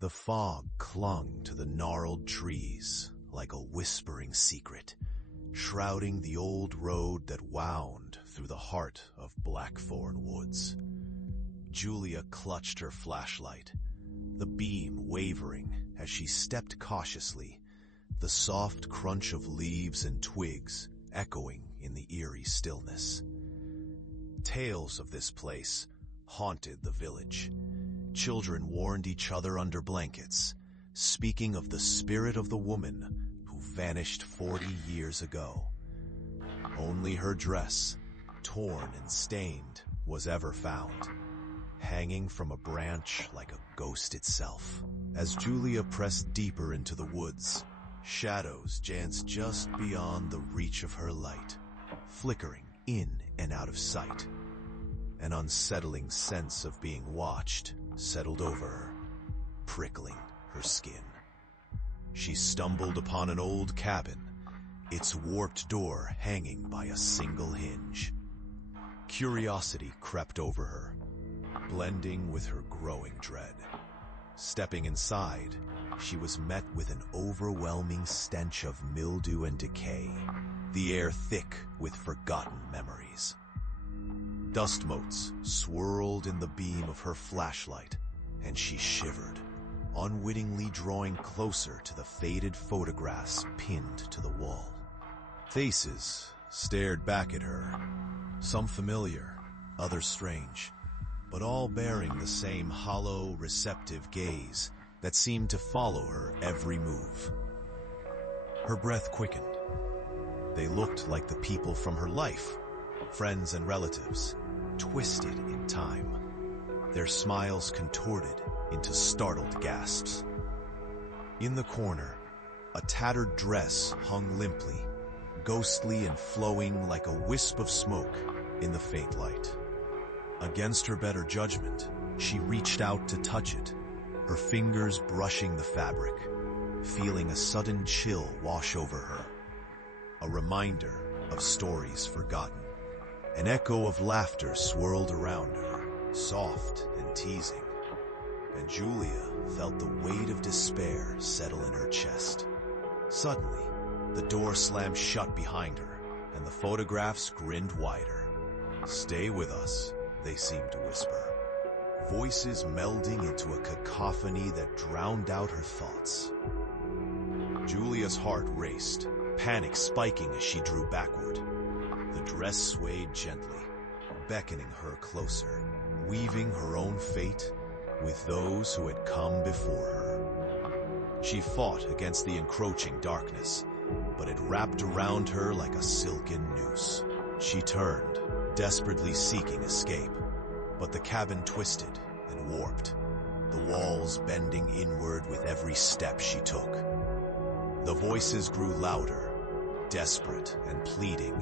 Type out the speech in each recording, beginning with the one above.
The fog clung to the gnarled trees like a whispering secret, shrouding the old road that wound through the heart of Blackthorn Woods. Julia clutched her flashlight, the beam wavering as she stepped cautiously, the soft crunch of leaves and twigs echoing in the eerie stillness. Tales of this place haunted the village. Children warned each other under blankets, speaking of the spirit of the woman who vanished 40 years ago. Only her dress, torn and stained, was ever found, hanging from a branch like a ghost itself. As Julia pressed deeper into the woods, shadows danced just beyond the reach of her light, flickering in and out of sight. An unsettling sense of being watched settled over her, prickling her skin. She stumbled upon an old cabin, its warped door hanging by a single hinge. Curiosity crept over her, blending with her growing dread. Stepping inside, she was met with an overwhelming stench of mildew and decay, the air thick with forgotten memories. Dust motes swirled in the beam of her flashlight, and she shivered, unwittingly drawing closer to the faded photographs pinned to the wall. Faces stared back at her, some familiar, others strange, but all bearing the same hollow, receptive gaze that seemed to follow her every move. Her breath quickened. They looked like the people from her life, friends and relatives, twisted in time, their smiles contorted into startled gasps. In the corner, a tattered dress hung limply, ghostly and flowing like a wisp of smoke in the faint light. Against her better judgment, she reached out to touch it, her fingers brushing the fabric, feeling a sudden chill wash over her. A reminder of stories forgotten. An echo of laughter swirled around her, soft and teasing, and Julia felt the weight of despair settle in her chest. Suddenly, the door slammed shut behind her, and the photographs grinned wider. "Stay with us," they seemed to whisper, voices melding into a cacophony that drowned out her thoughts. Julia's heart raced, panic spiking as she drew backward. The dress swayed gently, beckoning her closer, weaving her own fate with those who had come before her. She fought against the encroaching darkness, but it wrapped around her like a silken noose. She turned, desperately seeking escape, but the cabin twisted and warped, the walls bending inward with every step she took. The voices grew louder, desperate and pleading,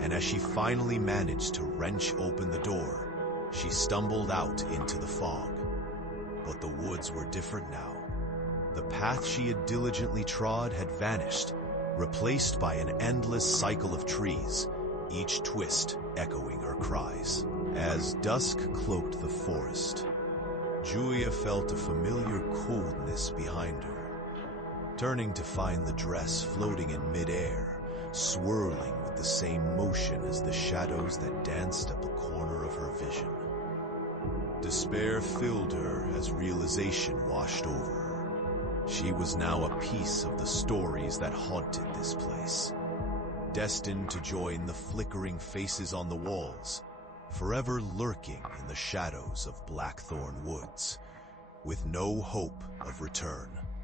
and as she finally managed to wrench open the door, she stumbled out into the fog. But the woods were different now. The path she had diligently trod had vanished, replaced by an endless cycle of trees, each twist echoing her cries. As dusk cloaked the forest, Julia felt a familiar coldness behind her. Turning to find the dress floating in midair, swirling with the same motion as the shadows that danced at the corner of her vision. Despair filled her as realization washed over her. She was now a piece of the stories that haunted this place, destined to join the flickering faces on the walls, forever lurking in the shadows of Blackthorn Woods, with no hope of return.